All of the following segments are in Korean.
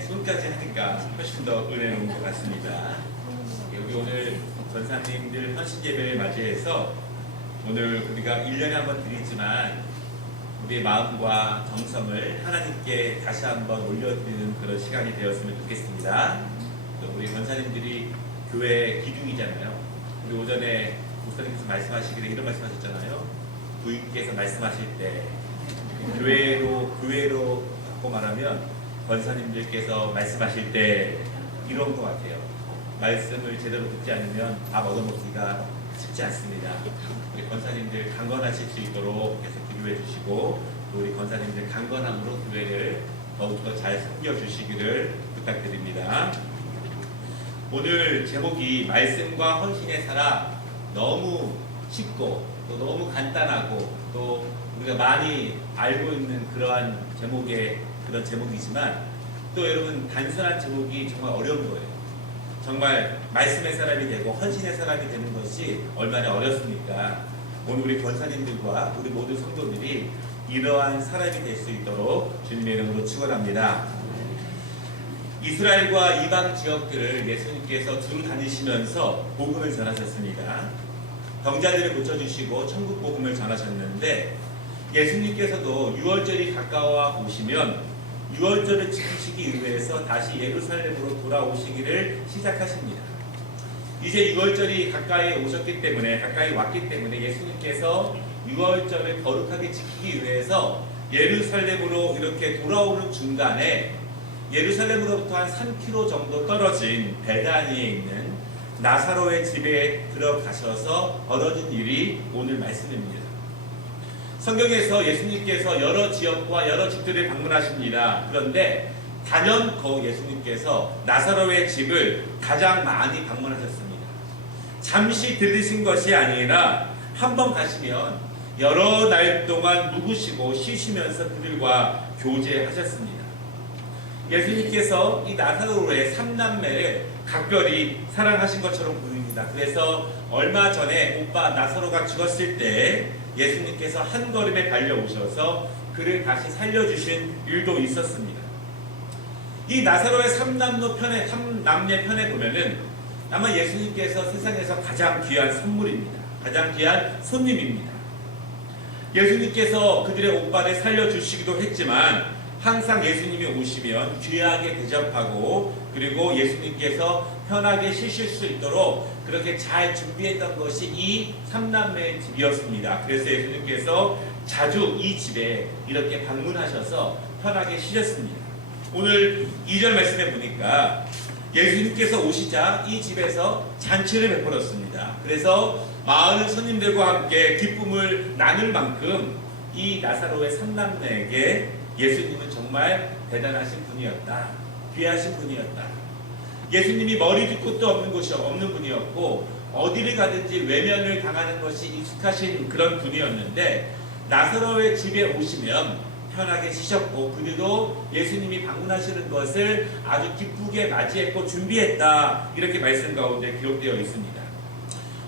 손까지 하니까 훨씬 더 은혜로운 것 같습니다. 여기 오늘 전사님들 헌신 예배를 맞이해서 오늘 우리가 1년에 한 번 드리지만 우리의 마음과 정성을 하나님께 다시 한번 올려드리는 그런 시간이 되었으면 좋겠습니다. 우리 권사님들이 교회 기둥이잖아요. 우리 오전에 목사님께서 말씀하시기를 이런 말씀하셨잖아요. 부인께서 말씀하실 때 교회로 바꿔 말하면 권사님들께서 말씀하실 때 이런 것 같아요. 말씀을 제대로 듣지 않으면 밥 얻어먹기가 쉽지 않습니다. 우리 권사님들 강건하실 수 있도록 계속 기도해 주시고 우리 권사님들 강건함으로 교회를 더욱더 잘 섬겨주시기를 부탁드립니다. 오늘 제목이 말씀과 헌신의 사람, 너무 쉽고 또 너무 간단하고 또 우리가 많이 알고 있는 그러한 그런 제목이지만 또 여러분 단순한 제목이 정말 어려운 거예요. 정말 말씀의 사람이 되고 헌신의 사람이 되는 것이 얼마나 어렵습니까? 오늘 우리 권사님들과 우리 모든 성도들이 이러한 사람이 될 수 있도록 주님의 이름으로 축원합니다. 이스라엘과 이방 지역들을 예수님께서 두루 다니시면서 복음을 전하셨습니다. 병자들을 고쳐주시고 천국 복음을 전하셨는데 예수님께서도 유월절이 가까워 오시면 유월절을 지키시기 위해서 다시 예루살렘으로 돌아오시기를 시작하십니다. 이제 유월절이 가까이 왔기 때문에 예수님께서 유월절을 거룩하게 지키기 위해서 예루살렘으로 이렇게 돌아오는 중간에 예루살렘으로부터 한 3km 정도 떨어진 베다니에 있는 나사로의 집에 들어가셔서 벌어진 일이 오늘 말씀입니다. 성경에서 예수님께서 여러 지역과 여러 집들을 방문하십니다. 그런데 단연코 예수님께서 나사로의 집을 가장 많이 방문하셨습니다. 잠시 들리신 것이 아니라 한번 가시면 여러 날 동안 묵으시고 쉬시면서 그들과 교제하셨습니다. 예수님께서 이 나사로의 3남매를 각별히 사랑하신 것처럼 보입니다. 그래서 얼마 전에 오빠 나사로가 죽었을 때 예수님께서 한 걸음에 달려오셔서 그를 다시 살려주신 일도 있었습니다. 이 나사로의 3남매 편에 보면은 아마 예수님께서 세상에서 가장 귀한 선물입니다. 가장 귀한 손님입니다. 예수님께서 그들의 오빠를 살려주시기도 했지만 항상 예수님이 오시면 귀하게 대접하고 그리고 예수님께서 편하게 쉬실 수 있도록 그렇게 잘 준비했던 것이 이 3남매의 집이었습니다. 그래서 예수님께서 자주 이 집에 이렇게 방문하셔서 편하게 쉬셨습니다. 오늘 2절 말씀에 보니까 예수님께서 오시자 이 집에서 잔치를 베풀었습니다. 그래서 많은 손님들과 함께 기쁨을 나눌 만큼 이 나사로의 3남매에게 예수님은 정말 대단하신 분이었다. 귀하신 분이었다. 예수님이 머리도 끝도 없는 분이었고 어디를 가든지 외면을 당하는 것이 익숙하신 그런 분이었는데 나사로의 집에 오시면 편하게 쉬셨고 그들도 예수님이 방문하시는 것을 아주 기쁘게 맞이했고 준비했다. 이렇게 말씀 가운데 기록되어 있습니다.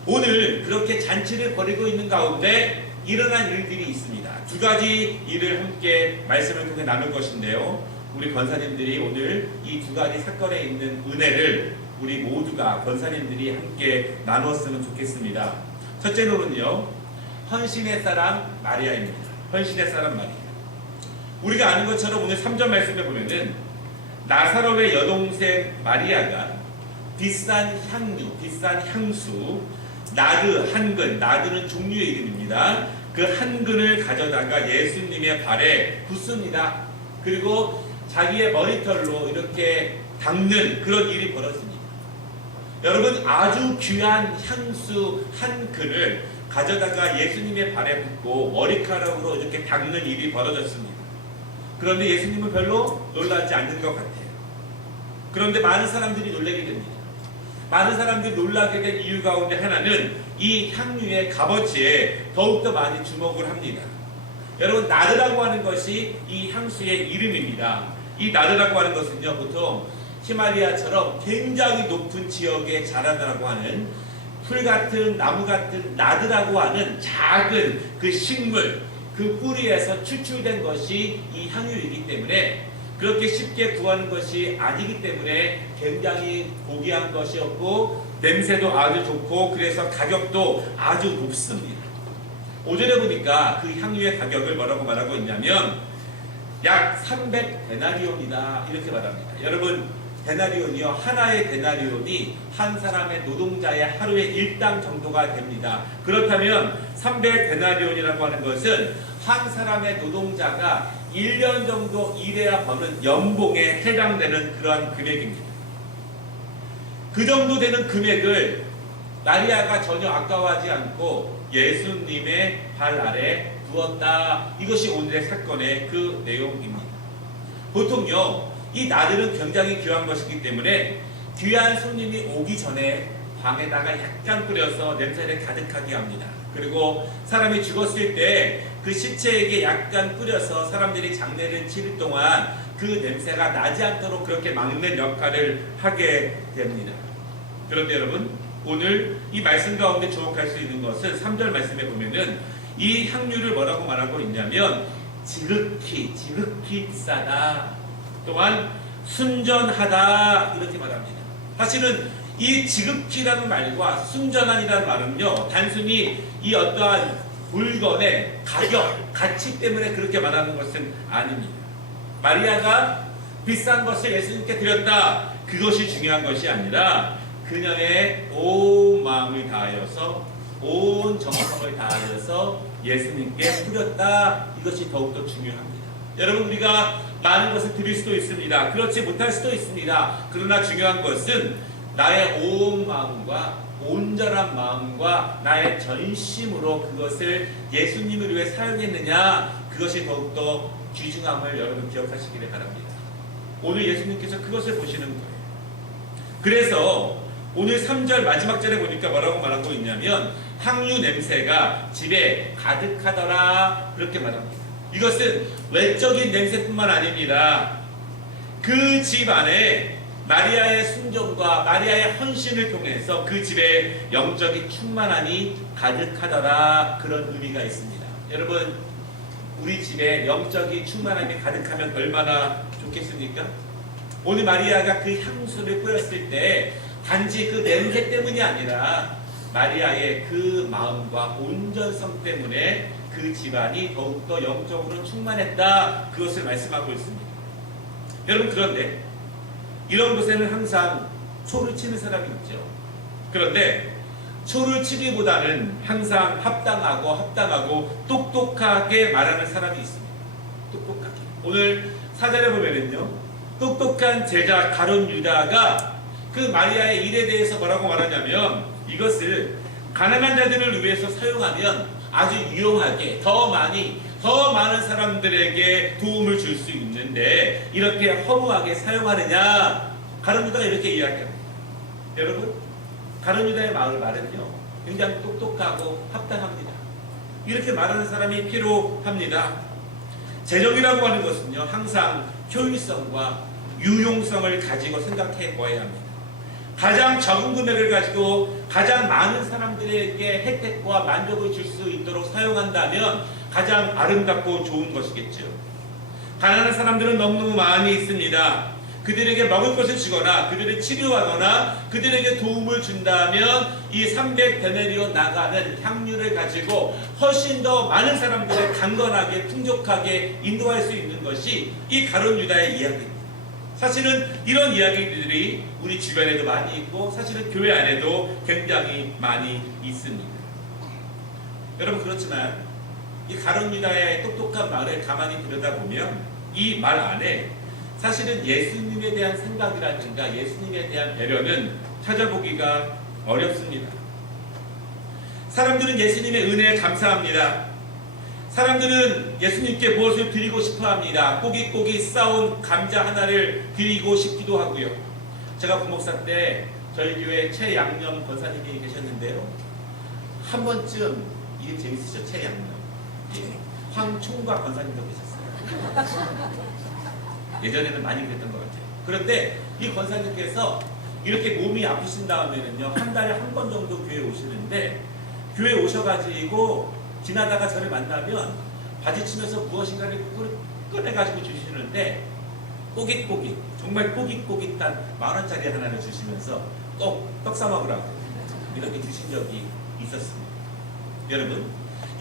오늘 그렇게 잔치를 벌이고 있는 가운데 일어난 일들이 있습니다. 두 가지 일을 함께 말씀을 통해 나눌 것인데요. 우리 권사님들이 오늘 이 두 가지 사건에 있는 은혜를 우리 모두가 권사님들이 함께 나누었으면 좋겠습니다. 첫째로는요. 헌신의 사람 마리아입니다. 헌신의 사람 마리아. 우리가 아는 것처럼 오늘 3절 말씀에 보면은 나사로의 여동생 마리아가 비싼 향수 나드, 한근, 나드는 종류의 이름입니다. 그 한근을 가져다가 예수님의 발에 붓습니다. 그리고 자기의 머리털로 이렇게 닦는 그런 일이 벌어집니다. 여러분 아주 귀한 향수 한 근을 가져다가 예수님의 발에 붓고 머리카락으로 이렇게 닦는 일이 벌어졌습니다. 그런데 예수님은 별로 놀라지 않는 것 같아요. 그런데 많은 사람들이 놀라게 됩니다. 많은 사람들이 놀라게 된 이유 가운데 하나는 이 향유의 값어치에 더욱더 많이 주목을 합니다. 여러분 나르라고 하는 것이 이 향수의 이름입니다. 이 나르라고 하는 것은요 보통 히말라야처럼 굉장히 높은 지역에 자라나라고 하는 풀 같은 나무 같은 나드라고 하는 작은 그 식물 그 뿌리에서 추출된 것이 이 향유이기 때문에 그렇게 쉽게 구하는 것이 아니기 때문에 굉장히 고귀한 것이었고 냄새도 아주 좋고 그래서 가격도 아주 높습니다. 오전에 보니까 그 향유의 가격을 뭐라고 말하고 있냐면 약 300데나리온이다 이렇게 말합니다. 여러분 데나리온이요, 하나의 데나리온이 한 사람의 노동자의 하루의 일당 정도가 됩니다. 그렇다면 300데나리온이라고 하는 것은 한 사람의 노동자가 1년 정도 일해야 버는 연봉에 해당되는 그러한 금액입니다. 그 정도 되는 금액을 마리아가 전혀 아까워하지 않고 예수님의 발 아래 두었다. 이것이 오늘의 사건의 그 내용입니다. 보통요, 이 나들은 굉장히 귀한 것이기 때문에 귀한 손님이 오기 전에 방에다가 약간 뿌려서 냄새를 가득하게 합니다. 그리고 사람이 죽었을 때 그 시체에게 약간 뿌려서 사람들이 장례를 치를 동안 그 냄새가 나지 않도록 그렇게 막는 역할을 하게 됩니다. 그런데 여러분, 오늘 이 말씀 가운데 주목할 수 있는 것은 3절 말씀에 보면은 이 향유를 뭐라고 말하고 있냐면 지극히 비싸다, 또한 순전하다 이렇게 말합니다. 사실은 이 지극히라는 말과 순전한이라는 말은요, 단순히 이 어떠한 물건의 가격, 가치 때문에 그렇게 말하는 것은 아닙니다. 마리아가 비싼 것을 예수님께 드렸다, 그것이 중요한 것이 아니라 그녀의 온 마음을 다하여서 온 정성을 다하여서 예수님께 뿌렸다, 이것이 더욱더 중요합니다. 여러분, 우리가 많은 것을 드릴 수도 있습니다. 그렇지 못할 수도 있습니다. 그러나 중요한 것은 나의 온 마음과 온전한 마음과 나의 전심으로 그것을 예수님을 위해 사용했느냐, 그것이 더욱더 귀중함을 여러분 기억하시기를 바랍니다. 오늘 예수님께서 그것을 보시는 거예요. 그래서 오늘 3절 마지막 절에 보니까 뭐라고 말하고 있냐면 향유 냄새가 집에 가득하더라 그렇게 말합니다. 이것은 외적인 냄새뿐만 아닙니다. 그 집 안에 마리아의 순종과 마리아의 헌신을 통해서 그 집에 영적인 충만함이 가득하더라, 그런 의미가 있습니다. 여러분, 우리 집에 영적인 충만함이 가득하면 얼마나 좋겠습니까? 오늘 마리아가 그 향수를 뿌렸을 때 단지 그 냄새 때문이 아니라 마리아의 그 마음과 온전성 때문에 그 집안이 더욱더 영적으로 충만했다, 그것을 말씀하고 있습니다. 여러분, 그런데 이런 곳에는 항상 초를 치는 사람이 있죠. 그런데 초를 치기보다는 항상 합당하고 똑똑하게 말하는 사람이 있습니다. 똑똑하게. 오늘 사절에 보면은요, 똑똑한 제자 가룟 유다가 그 마리아의 일에 대해서 뭐라고 말하냐면 이것을 가난한 자들을 위해서 사용하면 아주 유용하게 더 많은 사람들에게 도움을 줄 수 있는데 이렇게 허무하게 사용하느냐, 가룟 유다가 이렇게 이야기합니다. 여러분, 가룟 유다의 말은요 굉장히 똑똑하고 합당합니다. 이렇게 말하는 사람이 필요합니다. 재정이라고 하는 것은요 항상 효율성과 유용성을 가지고 생각해 보아야 합니다. 가장 적은 금액을 가지고 가장 많은 사람들에게 혜택과 만족을 줄 수 있도록 사용한다면 가장 아름답고 좋은 것이겠죠. 가난한 사람들은 너무너무 많이 있습니다. 그들에게 먹을 것을 주거나 그들을 치료하거나 그들에게 도움을 준다면 이 300데나리온 나가는 향유를 가지고 훨씬 더 많은 사람들을 강건하게 풍족하게 인도할 수 있는 것이 이 가룟 유다의 이야기입니다. 사실은 이런 이야기들이 우리 주변에도 많이 있고 사실은 교회 안에도 굉장히 많이 있습니다. 여러분, 그렇지만 이 가룟 유다의 똑똑한 말을 가만히 들여다보면 이 말 안에 사실은 예수님에 대한 생각이라든가 예수님에 대한 배려는 찾아보기가 어렵습니다. 사람들은 예수님의 은혜에 감사합니다. 사람들은 예수님께 무엇을 드리고 싶어 합니다. 꼬깃꼬깃 쌓은 감자 하나를 드리고 싶기도 하고요. 제가 부목사 때 저희 교회 최양념 권사님이 계셨는데요, 한 번쯤 이게 재밌으시죠? 최양념. 예. 황총각 권사님도 계셨어요. 예전에는 많이 그랬던 것 같아요. 그런데 이 권사님께서 이렇게 몸이 아프신 다음에는요, 한 달에 한 번 정도 교회에 오시는데, 교회에 오셔가지고 지나다가 저를 만나면 바지치면서 무엇인가를 꺼내가지고 주시는데 꼬깃꼬깃, 정말 꼬깃꼬깃한 10,000원짜리 하나를 주시면서 꼭 떡 사 먹으라고 이렇게 주신 적이 있었습니다. 여러분,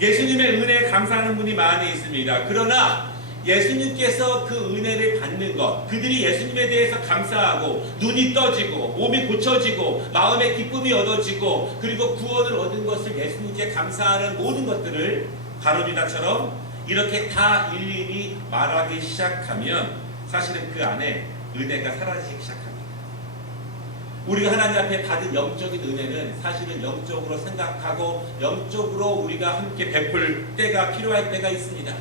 예수님의 은혜에 감사하는 분이 많이 있습니다. 그러나 예수님께서 그 은혜를 받는 것, 그들이 예수님에 대해서 감사하고 눈이 떠지고 몸이 고쳐지고 마음의 기쁨이 얻어지고 그리고 구원을 얻은 것을 예수님께 감사하는 모든 것들을 바로디다처럼 이렇게 다 일일이 말하기 시작하면 사실은 그 안에 은혜가 사라지기 시작합니다. 우리가 하나님 앞에 받은 영적인 은혜는 사실은 영적으로 생각하고 영적으로 우리가 함께 베풀 때가 필요할 때가 있습니다.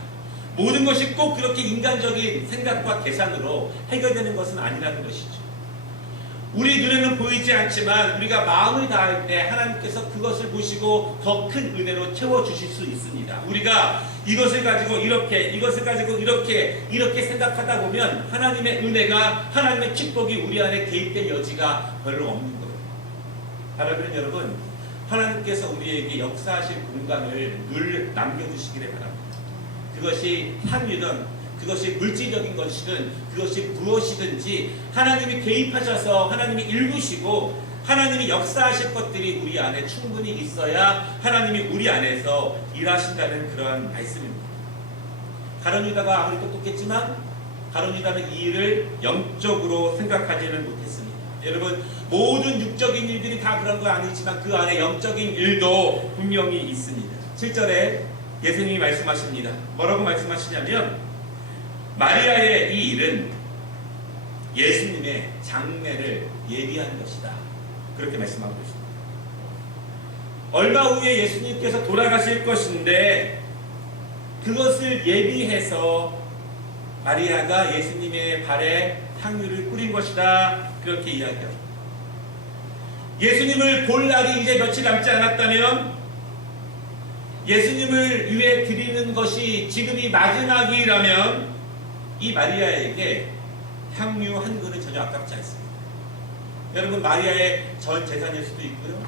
모든 것이 꼭 그렇게 인간적인 생각과 계산으로 해결되는 것은 아니라는 것이죠. 우리 눈에는 보이지 않지만 우리가 마음을 다할 때 하나님께서 그것을 보시고 더 큰 은혜로 채워주실 수 있습니다. 우리가 이것을 가지고 이렇게, 이것을 가지고 이렇게 생각하다 보면 하나님의 은혜가, 하나님의 축복이 우리 안에 개입될 여지가 별로 없는 거예요. 여러분, 여러분, 하나님께서 우리에게 역사하실 공간을 늘 남겨주시기를 바랍니다. 그것이 삶이든 그것이 물질적인 것이든 그것이 무엇이든지 하나님이 개입하셔서 하나님이 일구시고 하나님이 역사하실 것들이 우리 안에 충분히 있어야 하나님이 우리 안에서 일하신다는 그러한 말씀입니다. 가룟 유다가 아무리 똑똑했지만 가룟 유다는 이 일을 영적으로 생각하지는 못했습니다. 여러분, 모든 육적인 일들이 다 그런 건 아니지만 그 안에 영적인 일도 분명히 있습니다. 7절에 예수님이 말씀하십니다. 뭐라고 말씀하시냐면 마리아의 이 일은 예수님의 장례를 예비한 것이다. 그렇게 말씀하고 있습니다. 얼마 후에 예수님께서 돌아가실 것인데 그것을 예비해서 마리아가 예수님의 발에 향유를 뿌린 것이다. 그렇게 이야기합니다. 예수님을 볼 날이 이제 며칠 남지 않았다면 예수님을 위해 드리는 것이 지금이 마지막이라면 이 마리아에게 향유 한 그릇은 전혀 아깝지 않습니다. 여러분, 마리아의 전 재산일 수도 있고요.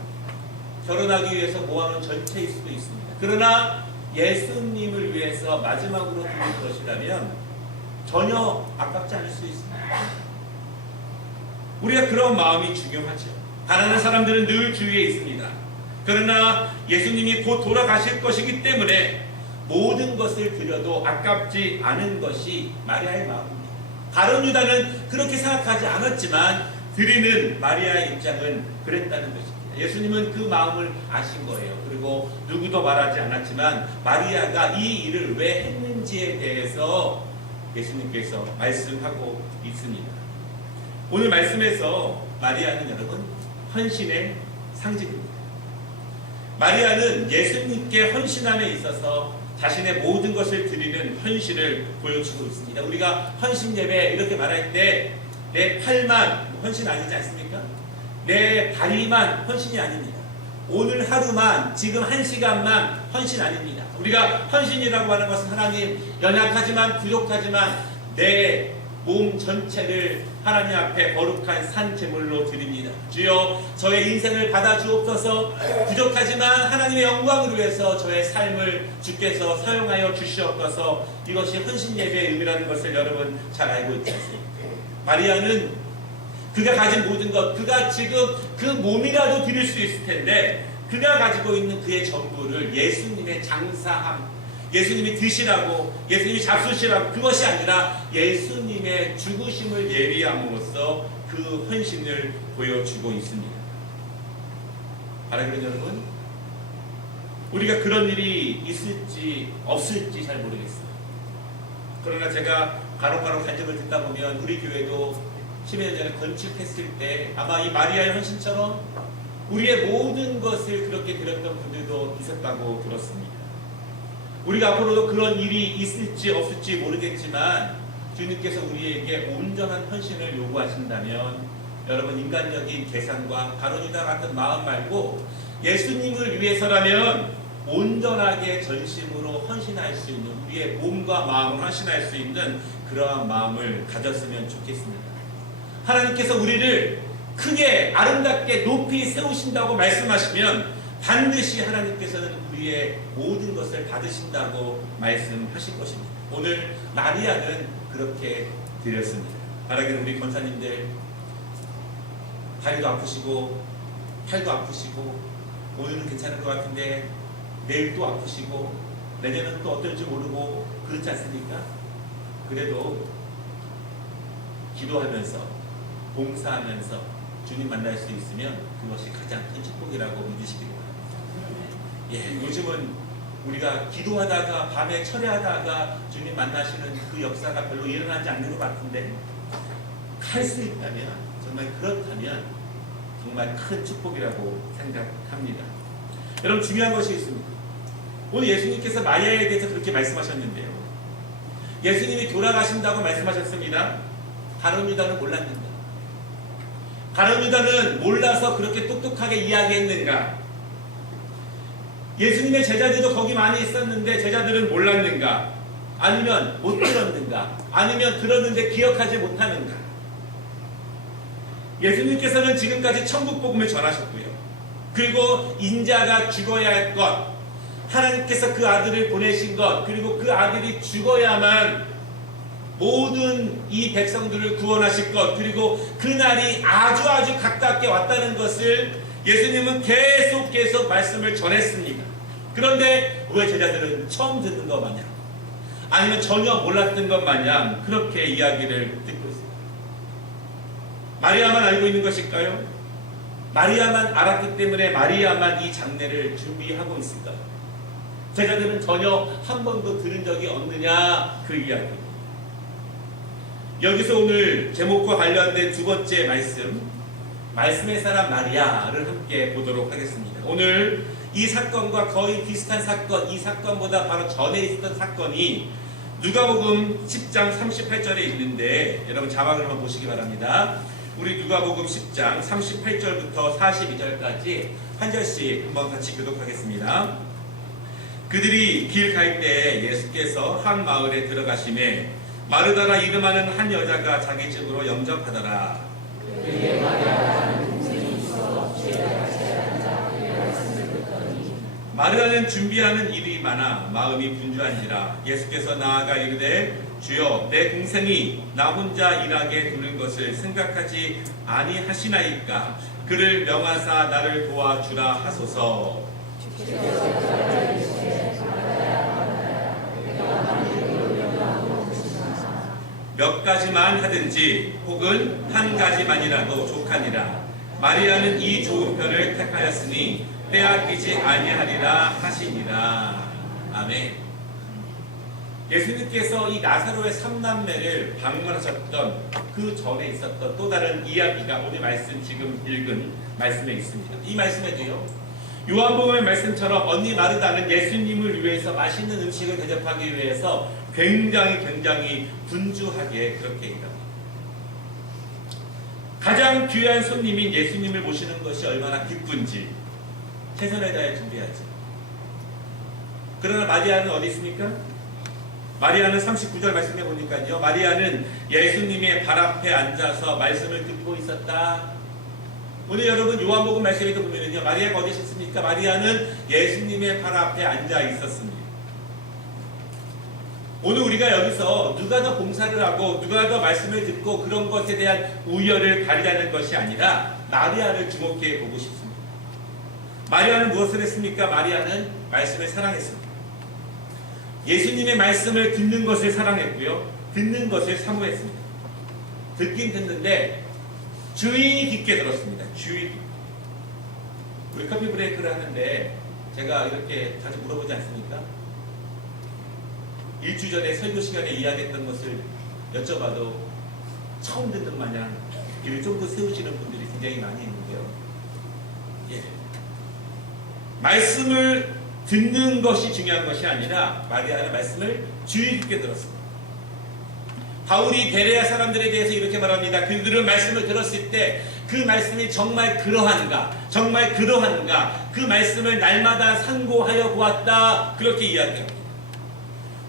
결혼하기 위해서 모아놓은 전체일 수도 있습니다. 그러나 예수님을 위해서 마지막으로 드릴 것이라면 전혀 아깝지 않을 수 있습니다. 우리가 그런 마음이 중요하죠. 바라는 사람들은 늘 주위에 있습니다. 그러나 예수님이 곧 돌아가실 것이기 때문에 모든 것을 드려도 아깝지 않은 것이 마리아의 마음입니다. 가룟 유다는 그렇게 생각하지 않았지만 드리는 마리아의 입장은 그랬다는 것입니다. 예수님은 그 마음을 아신 거예요. 그리고 누구도 말하지 않았지만 마리아가 이 일을 왜 했는지에 대해서 예수님께서 말씀하고 있습니다. 오늘 말씀에서 마리아는 여러분 헌신의 상징입니다. 마리아는 예수님께 헌신함에 있어서 자신의 모든 것을 드리는 헌신을 보여주고 있습니다. 우리가 헌신 예배 이렇게 말할 때 내 팔만 헌신 아니지 않습니까? 내 다리만 헌신이 아닙니다. 오늘 하루만, 지금 한 시간만 헌신 아닙니다. 우리가 헌신이라고 하는 것은 하나님 연약하지만 부족하지만 내 몸 전체를 하나님 앞에 거룩한 산 제물로 드립니다. 주여, 저의 인생을 받아주옵소서. 부족하지만 하나님의 영광을 위해서 저의 삶을 주께서 사용하여 주시옵소서. 이것이 헌신 예배의 의미라는 것을 여러분 잘 알고 있지 않습니까? 마리아는 그가 가진 모든 것, 그가 지금 그 몸이라도 드릴 수 있을 텐데 그가 가지고 있는 그의 전부를 예수님의 장사함, 예수님이 드시라고, 예수님이 잡수시라고, 그것이 아니라 예수님의 죽으심을 예비함으로써 그 헌신을 보여주고 있습니다. 바라기는 여러분, 우리가 그런 일이 있을지 없을지 잘 모르겠어요. 그러나 제가 간혹 간증을 듣다 보면 우리 교회도 10여 년 전에 건축했을 때 아마 이 마리아의 헌신처럼 우리의 모든 것을 그렇게 드렸던 분들도 있었다고 들었습니다. 우리가 앞으로도 그런 일이 있을지 없을지 모르겠지만 주님께서 우리에게 온전한 헌신을 요구하신다면 여러분, 인간적인 계산과 가룟 유다 같은 마음 말고 예수님을 위해서라면 온전하게 전심으로 헌신할 수 있는, 우리의 몸과 마음을 헌신할 수 있는 그러한 마음을 가졌으면 좋겠습니다. 하나님께서 우리를 크게 아름답게 높이 세우신다고 말씀하시면 반드시 하나님께서는 우리의 모든 것을 받으신다고 말씀하실 것입니다. 오늘 마리아는 그렇게 드렸습니다. 바라기는 우리 권사님들 다리도 아프시고 팔도 아프시고 오늘은 괜찮을 것 같은데 내일 또 아프시고 내년은 또 어떨지 모르고 그렇지 않습니까? 그래도 기도하면서 봉사하면서 주님 만날 수 있으면 그것이 가장 큰 축복이라고 믿으시기 바랍니다. 예, 요즘은 우리가 기도하다가 밤에 철회하다가 주님 만나시는 그 역사가 별로 일어나지 않는 것 같은데 할 수 있다면 정말 그렇다면 정말 큰 축복이라고 생각합니다. 여러분 중요한 것이 있습니다. 오늘 예수님께서 마리아에 대해서 그렇게 말씀하셨는데요. 예수님이 돌아가신다고 말씀하셨습니다. 가룟 유다는 몰랐는가? 가룟 유다는 몰라서 그렇게 똑똑하게 이야기했는가? 예수님의 제자들도 거기 많이 있었는데 제자들은 몰랐는가? 아니면 못 들었는가? 아니면 들었는데 기억하지 못하는가? 예수님께서는 지금까지 천국 복음을 전하셨고요. 그리고 인자가 죽어야 할 것, 하나님께서 그 아들을 보내신 것, 그리고 그 아들이 죽어야만 모든 이 백성들을 구원하실 것, 그리고 그날이 아주 가깝게 왔다는 것을 예수님은 계속 말씀을 전했습니다. 그런데 왜 제자들은 처음 듣는 것 마냥 아니면 전혀 몰랐던 것 마냥 그렇게 이야기를 듣고 있습니다. 마리아만 알고 있는 것일까요? 마리아만 알았기 때문에 마리아만 이 장례를 준비하고 있을까요? 제자들은 전혀 한 번도 들은 적이 없느냐 그 이야기. 여기서 오늘 제목과 관련된 두 번째 말씀의 사람 마리아를 함께 보도록 하겠습니다. 오늘 이 사건과 거의 비슷한 사건, 이 사건보다 바로 전에 있었던 사건이 누가복음 10장 38절에 있는데 여러분 자막을 한번 보시기 바랍니다. 우리 누가복음 10장 38절부터 42절까지 한 절씩 한번 같이 교독하겠습니다. 그들이 길 갈 때 예수께서 한 마을에 들어가시매 마르다라 이름하는 한 여자가 자기 집으로 영접하더라. 그에게 마리아라는 동생이 있어 죄가 같이 앉아 그의 말씀을 듣더니 마르다는 준비하는 일이 많아 마음이 분주한지라 예수께서 나아가 이르되 주여 내 동생이 나 혼자 일하게 두는 것을 생각하지 아니하시나이까 그를 명하사 나를 도와주라 하소서. 몇 가지만 하든지 혹은 한 가지만이라도 족하니라. 마리아는 이 좋은 편을 택하였으니 빼앗기지 아니하리라 하시니라. 아멘. 예수님께서 이 나사로의 삼남매를 방문하셨던 그 전에 있었던 또 다른 이야기가 오늘 말씀 지금 읽은 말씀에 있습니다. 이 말씀에도요. 요한복음의 말씀처럼 언니 마르다는 예수님을 위해서 맛있는 음식을 대접하기 위해서 굉장히 분주하게 그렇게 일합니다. 가장 귀한 손님인 예수님을 모시는 것이 얼마나 기쁜지 최선을 다해 준비하죠. 그러나 마리아는 어디 있습니까? 마리아는 39절 말씀해 보니까요. 마리아는 예수님의 발 앞에 앉아서 말씀을 듣고 있었다. 오늘 여러분 요한복음 말씀에도 보면은요. 마리아가 어디 있었습니까? 마리아는 예수님의 발 앞에 앉아 있었습니다. 오늘 우리가 여기서 누가 더 봉사를 하고 누가 더 말씀을 듣고 그런 것에 대한 우열을 가리자는 것이 아니라 마리아를 주목해 보고 싶습니다. 마리아는 무엇을 했습니까? 마리아는 말씀을 사랑했습니다. 예수님의 말씀을 듣는 것을 사랑했고요. 듣는 것을 사모했습니다. 듣긴 듣는데 주의 깊게 들었습니다. 주의 깊게. 우리 커피 브레이크를 하는데 제가 이렇게 자주 물어보지 않습니까? 일주 전에 설교 시간에 이야기했던 것을 여쭤봐도 처음 듣는 마냥 귀를 쫑긋 세우시는 분들이 굉장히 많이 있는데요. 예. 말씀을 듣는 것이 중요한 것이 아니라 마리아는 말씀을 주의 깊게 들었습니다. 바울이 베레아 사람들에 대해서 이렇게 말합니다. 그들은 말씀을 들었을 때 그 말씀이 정말 그러한가 그 말씀을 날마다 상고하여 보았다 그렇게 이야기합니다.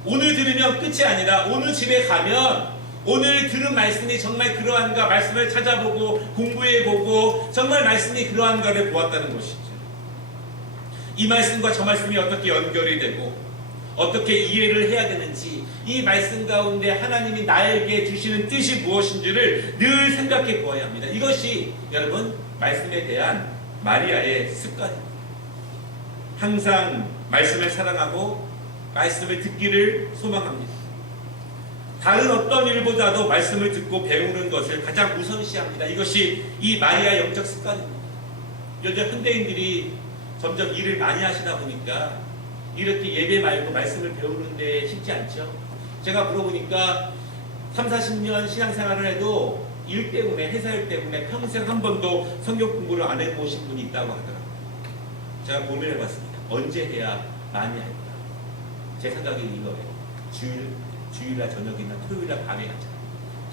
오늘 들으면 끝이 아니라 오늘 집에 가면 오늘 들은 말씀이 정말 그러한가 말씀을 찾아보고 공부해보고 정말 말씀이 그러한가를 보았다는 것이죠. 이 말씀과 저 말씀이 어떻게 연결이 되고 어떻게 이해를 해야 되는지, 이 말씀 가운데 하나님이 나에게 주시는 뜻이 무엇인지를 늘 생각해 보아야 합니다. 이것이 여러분 말씀에 대한 마리아의 습관입니다. 항상 말씀을 사랑하고 말씀을 듣기를 소망합니다. 다른 어떤 일보다도 말씀을 듣고 배우는 것을 가장 우선시합니다. 이것이 이 마리아의 영적 습관입니다. 요즘 현대인들이 점점 일을 많이 하시다 보니까 이렇게 예배 말고 말씀을 배우는데 쉽지 않죠. 제가 물어보니까 3, 40년 신앙생활을 해도 일 때문에, 회사 일 때문에 평생 한 번도 성경 공부를 안 해보신 분이 있다고 하더라고요. 제가 고민해봤습니다. 언제 해야 많이 할까? 제 생각이 이거예요. 주일날 저녁이나 토요일날 밤에 하자.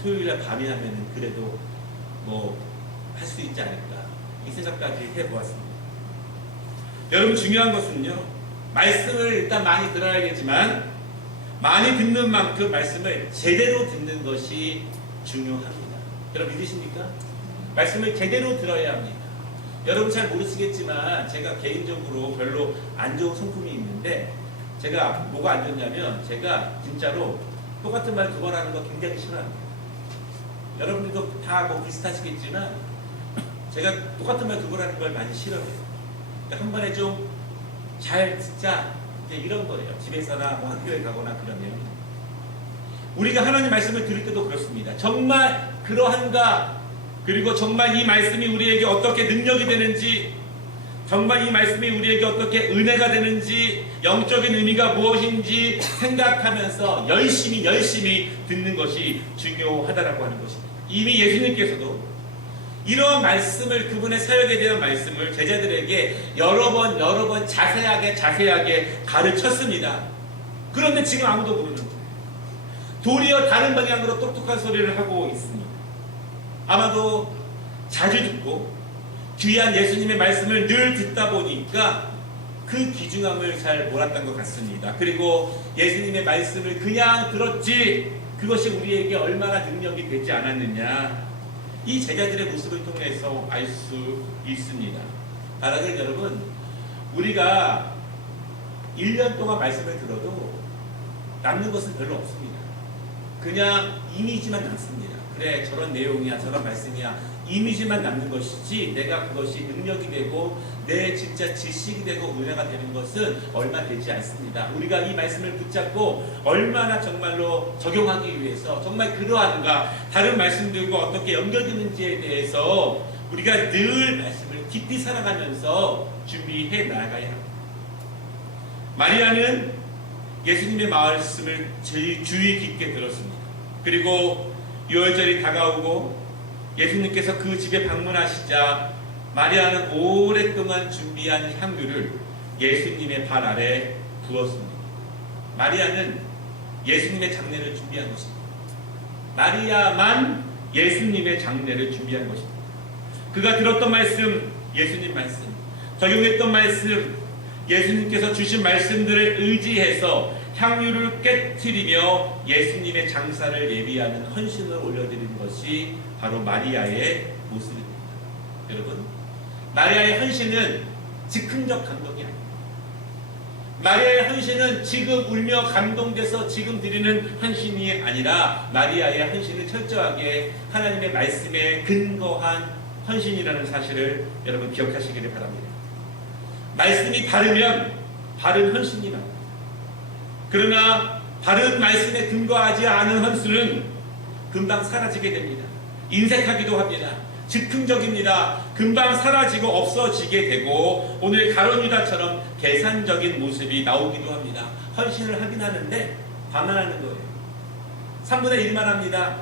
토요일날 밤에 하면은 그래도 뭐 할 수 있지 않을까, 이 생각까지 해보았습니다. 여러분, 중요한 것은요, 말씀을 일단 많이 들어야겠지만 많이 듣는 만큼 말씀을 제대로 듣는 것이 중요합니다. 여러분 믿으십니까? 말씀을 제대로 들어야 합니다. 여러분 잘 모르시겠지만 제가 개인적으로 별로 안 좋은 성품이 있는데, 제가 뭐가 안 좋냐면 제가 진짜로 똑같은 말 2번 하는 거 굉장히 싫어합니다. 여러분들도 다 뭐 비슷하시겠지만 제가 똑같은 말 2번 하는 걸 많이 싫어해요. 그러니까 한 번에 좀 잘 듣자, 이런 거예요. 집에서나 뭐 학교에 가거나 그러면 우리가 하나님 말씀을 들을 때도 그렇습니다. 정말 그러한가, 그리고 정말 이 말씀이 우리에게 어떻게 능력이 되는지, 정말 이 말씀이 우리에게 어떻게 은혜가 되는지, 영적인 의미가 무엇인지 생각하면서 열심히 듣는 것이 중요하다라고 하는 것입니다. 이미 예수님께서도 이러한 말씀을, 그분의 사역에 대한 말씀을 제자들에게 여러 번 자세하게 가르쳤습니다. 그런데 지금 아무도 모르는 거예요. 도리어 다른 방향으로 똑똑한 소리를 하고 있습니다. 아마도 자주 듣고 귀한 예수님의 말씀을 늘 듣다 보니까 그 귀중함을 잘 몰랐던 것 같습니다. 그리고 예수님의 말씀을 그냥 들었지 그것이 우리에게 얼마나 능력이 되지 않았느냐, 이 제자들의 모습을 통해서 알 수 있습니다. 사랑하는 여러분, 우리가 1년 동안 말씀을 들어도 남는 것은 별로 없습니다. 그냥 이미지만 남습니다. 그래, 저런 내용이야, 저런 말씀이야, 이미지만 남는 것이지 내가 그것이 능력이 되고 내 진짜 지식이 되고 은혜가 되는 것은 얼마 되지 않습니다. 우리가 이 말씀을 붙잡고 얼마나 정말로 적용하기 위해서 정말 그러한가, 다른 말씀들과 어떻게 연결되는지에 대해서 우리가 늘 말씀을 깊이 살아가면서 준비해 나가야 합니다. 마리아는 예수님의 말씀을 제일 주의 깊게 들었습니다. 그리고 유월절이 다가오고 예수님께서 그 집에 방문하시자 마리아는 오랫동안 준비한 향유를 예수님의 발 아래 부었습니다. 마리아는 예수님의 장례를 준비한 것입니다. 마리아만 예수님의 장례를 준비한 것입니다. 그가 들었던 말씀, 예수님 말씀, 적용했던 말씀, 예수님께서 주신 말씀들을 의지해서 향유를 깨트리며 예수님의 장사를 예비하는 헌신을 올려드리는 것이 바로 마리아의 모습입니다. 여러분, 마리아의 헌신은 즉흥적 감동이 아닙니다. 마리아의 헌신은 지금 울며 감동돼서 지금 드리는 헌신이 아니라 마리아의 헌신은 철저하게 하나님의 말씀에 근거한 헌신이라는 사실을 여러분 기억하시기를 바랍니다. 말씀이 바르면 바른 헌신이 나옵니다. 그러나 바른 말씀에 근거하지 않은 헌신은 금방 사라지게 됩니다. 인색하기도 합니다. 즉흥적입니다. 금방 사라지고 없어지게 되고 오늘 가룟 유다처럼 계산적인 모습이 나오기도 합니다. 헌신을 하긴 하는데 반만하는 거예요. 3분의 1만 합니다.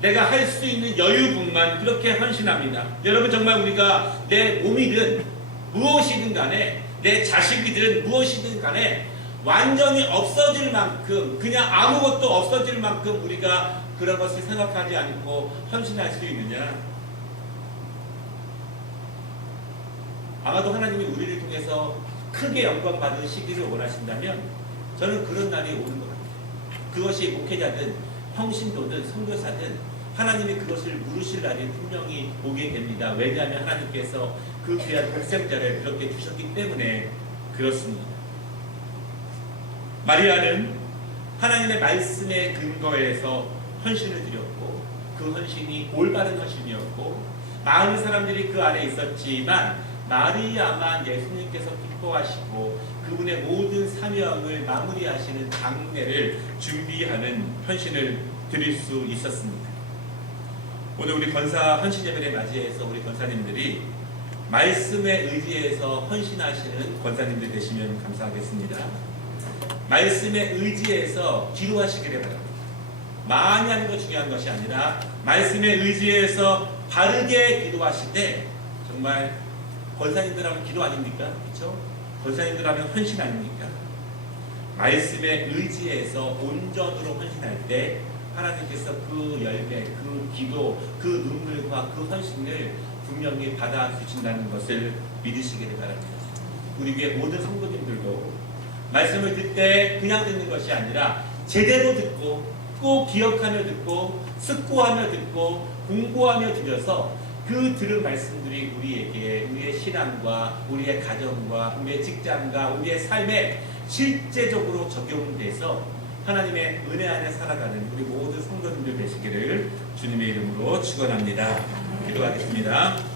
내가 할 수 있는 여유분만 그렇게 헌신합니다. 여러분, 정말 우리가 내 몸이든 무엇이든 간에, 내 자식이든 무엇이든 간에 완전히 없어질 만큼, 그냥 아무것도 없어질 만큼 우리가 그런 것을 생각하지 않고 헌신할 수 있느냐? 아마도 하나님이 우리를 통해서 크게 영광 받는 시기를 원하신다면 저는 그런 날이 오는 것 같아요. 그것이 목회자든 평신도든 선교사든 하나님이 그것을 물으실 날이 분명히 오게 됩니다. 왜냐하면 하나님께서 그 귀한 독생자를 그렇게 주셨기 때문에 그렇습니다. 마리아는 하나님의 말씀에 근거해서 헌신을 드렸고 그 헌신이 올바른 헌신이었고 많은 사람들이 그 안에 있었지만 마리아만 예수님께서 기뻐하시고 그분의 모든 사명을 마무리하시는 장례를 준비하는 헌신을 드릴 수 있었습니다. 오늘 우리 권사 헌신 예배를 맞이해서 우리 권사님들이 말씀에 의지해서 헌신하시는 권사님들 되시면 감사하겠습니다. 말씀에 의지해서 기도하시기를 바랍니다. 많이 하는 거 중요한 것이 아니라 말씀에 의지해서 바르게 기도하실 때 정말 권사님들 하면 기도 아닙니까? 그렇죠? 권사님들 하면 헌신 아닙니까? 말씀에 의지해서 온전으로 헌신할 때 하나님께서 그 열매, 그 기도, 그 눈물과 그 헌신을 분명히 받아주신다는 것을 믿으시기를 바랍니다. 우리 위에 모든 성도님들도 말씀을 듣을 때 그냥 듣는 것이 아니라 제대로 듣고 꼭 기억하며 듣고 숙고하며 듣고 공부하며 들여서 그 들은 말씀들이 우리에게 우리의 신앙과 우리의 가정과 우리의 직장과 우리의 삶에 실제적으로 적용돼서 하나님의 은혜 안에 살아가는 우리 모든 성도님들 되시기를 주님의 이름으로 축원합니다. 기도하겠습니다.